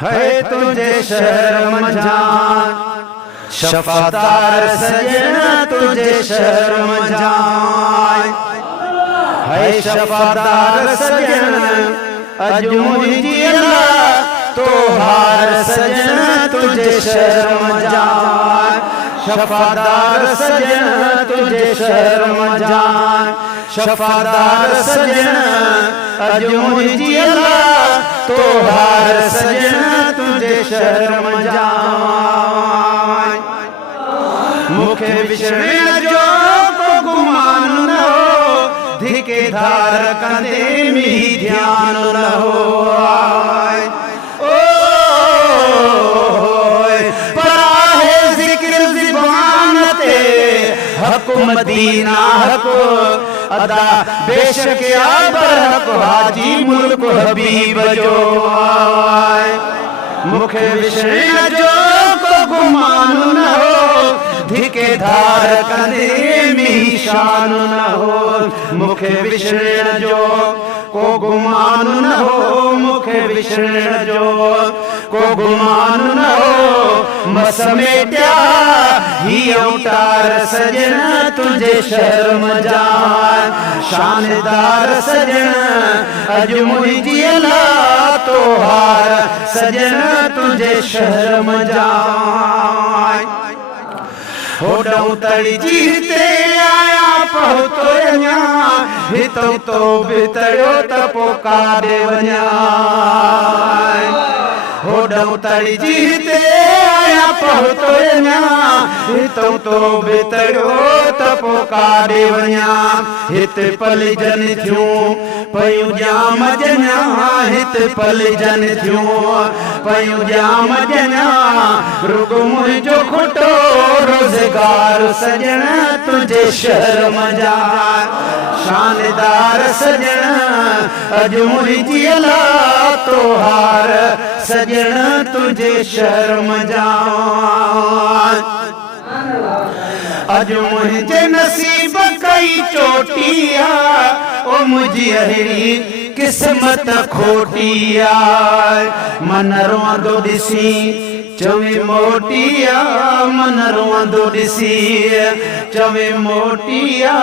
है तुझे शर्म जान शफादार सजना तुझे शर्म जान है शफादार सजना अजमुही तोहार सजना तुझे शर्म जान शफादार सजना तुझे शर्म जान शफादार सजना अजमुही तोहार सजना तुझे शर्म जान मुखे विषय जो को गुमान न हो धिके धार कंदे में ध्यान न हो पराहे जिक्र ज़ुबान ते हक मदीना हक अदा बेशक आबर हक हाजी मुल्क हबीब जो मुखे विषय जो को गुमान न हो धिके धार कंधे में शान न हो मुखे विषय जो को गुमान न हो मुखे विषय जो को गुमान न हो मसमेट्या ही उतार सजना तुझे शर्म जान शानदार सजना अजमुही तोहार सजना तुझे शर्म जान होडौ तड़ी जीते आया पहुतो न्या हितो तो बितड़ो तपो का देवन्या होडौ तड़ी जीते आया पहुतो न्या हितो तो बितड़ो तपो का देवन्या हित पल जन थियूं पयु जाम जना हित पल जन थियूं पयु जाम जना रुगो मुझो खुटो रोजगार सजना तुझे शर्म जान शानदार सजना अजमुही तोहार सजना तुझे शर्म जान अज मुझे नसीब कई चोटिया ओ मुझी अहिड़ी किस्मत खोटिया मन रोंदो ॾिसी चवे मोटिया मन रोंदो ॾिसी चवे मोटिया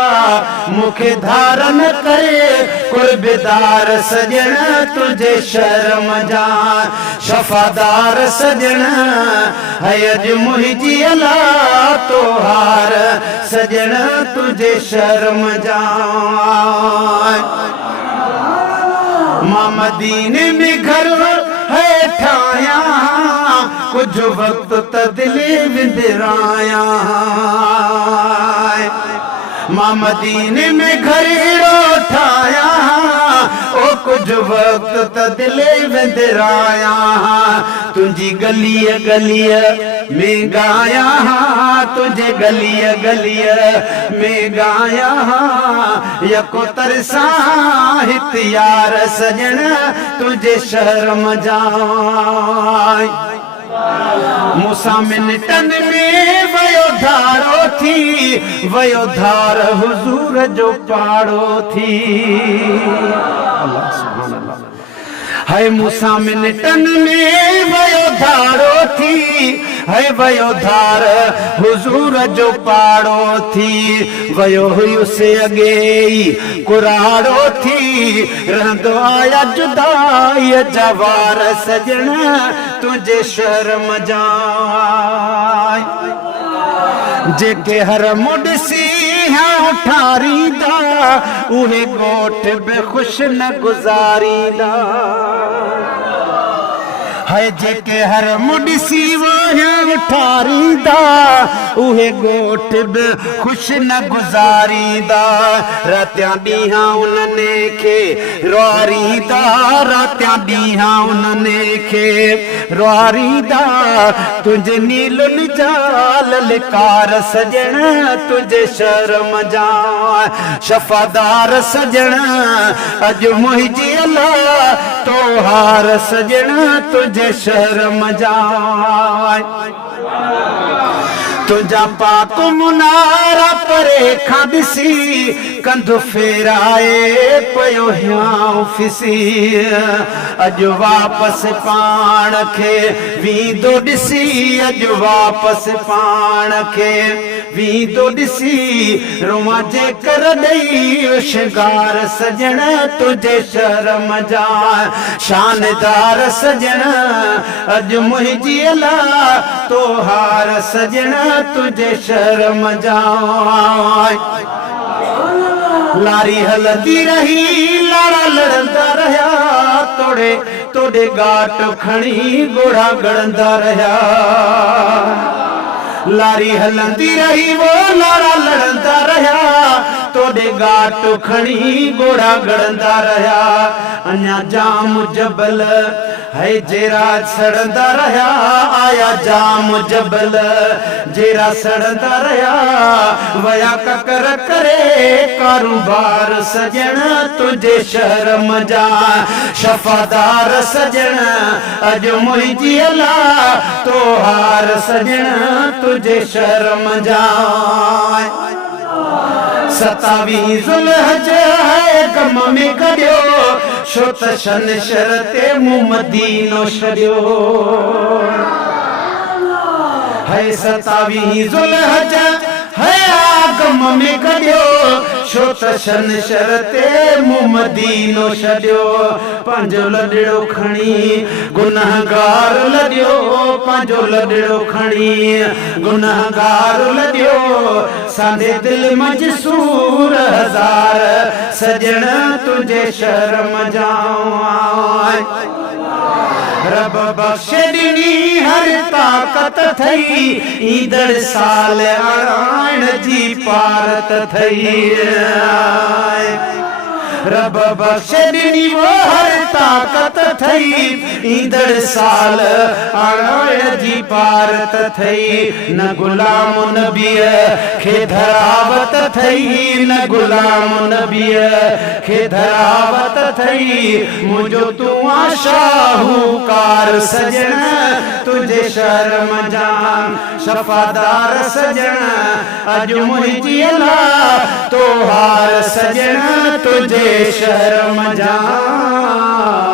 मुखे धारण करे कुर्बदार सजना तुझे शर्म जान शफादार सजना है अजमुही तोहार सजना तुझे शर्म जान मां मदीने में घर है ठाया कुछ वक्त तदली विदराया मां मदीने में घर ठाया ओ कुछ वक्त तदली विदराया तुझी गलिय गलिय में गाया तुझे गलिय गलिय में गाया यको तरसा हित यार सजना तुझे शर्म जाए मूसा मिनटन में वयो धारो थी वयो धार हुजूर जो पाड़ो थी अल्लाह सुभान अल्लाह है मूसा मिनटन में वयो धारो थी है वयो धार हुजूर जो पाड़ो थी वयो हुई से अगे कुराड़ो थी रहंदो आया जुदाई जवार सजना तुझे शर्म जाए जेके हर मुडसी हाँ ठारीदा उहे गोठ बे खुश न गुजारीदा है जेके हर मुडसी वो ठारीदा उहे गोठ बे खुश न गुजारीदा रात्यां ॾींहां उन्हने खे रोआरीदा रात्यां ॾींहां उन्हने खे रोआरीदा तुझे नीलुन जा ललकार सजना तुझे शर्म जान शफादार सजना अजमुही तोहार सजना तुझे शर्म जाए तुझा पाक मुनारा परे खादिसी कंध फेराए पयो ह्यां फिसी अज वापस पाण खे वींदो ॾिसी अज वापस पाण खे वींदो ॾिसी रुआ जे कर ॾेई शिंगार सजण तुझे शर्म जा शानदार सजण अज मुंहिंजी अला तोहार सजण तुझे शर्म जा लारी हलती रही लाड़ा लड़ंदा रहा तोड़े तोड़े गाट खणी घोड़ा गड़ंदा रहा लारी हलंदी रही वो लाड़ा लड़ंदा रहा तोड़े गाट खणी घोड़ा गड़ंदा रहा अञा जाम जबल है जेरा सड़ंदा रहा आया जाम जबल जेरा सड़ंदा रहा वया ककर करे कारोबार सजण तुझे शर्म जा शफादार सजण अज मुंहिंजी अला तोहार सजण तुझे शर्म जा 27 ज़ुल्हज है गम में कढियो छो त शनशर ते मूं मदीनो छॾियो है 27 ज़ुल्हज है गम में कढियो छो त शनशर ते मूं मदीनो छॾियो पंहिंजो लॾड़ो खणी गुनहगार लॾियो पंहिंजो लॾड़ो खणी गुनहगार लॾियो सांदे दिल मजसूर हज़ार सजण तुझे शर्म जाऊं रब बख्शे ॾिनी हर ताकत थई ईंदड़ साल आइण जी पारत थई रब बख्शे ॾिनी वो हर ताकत थई ईंदड़ साल आइण जी पारत थई न गुलाम नबीअ खे धरावत थई न गुलाम नबीअ खे धरावत थई मुंहिंजो तूं आ शाहूकार सजण तुझे शर्म जान शफादार सजण अज मुंहिंजी अला तोहार सजण तुझे शर्म जान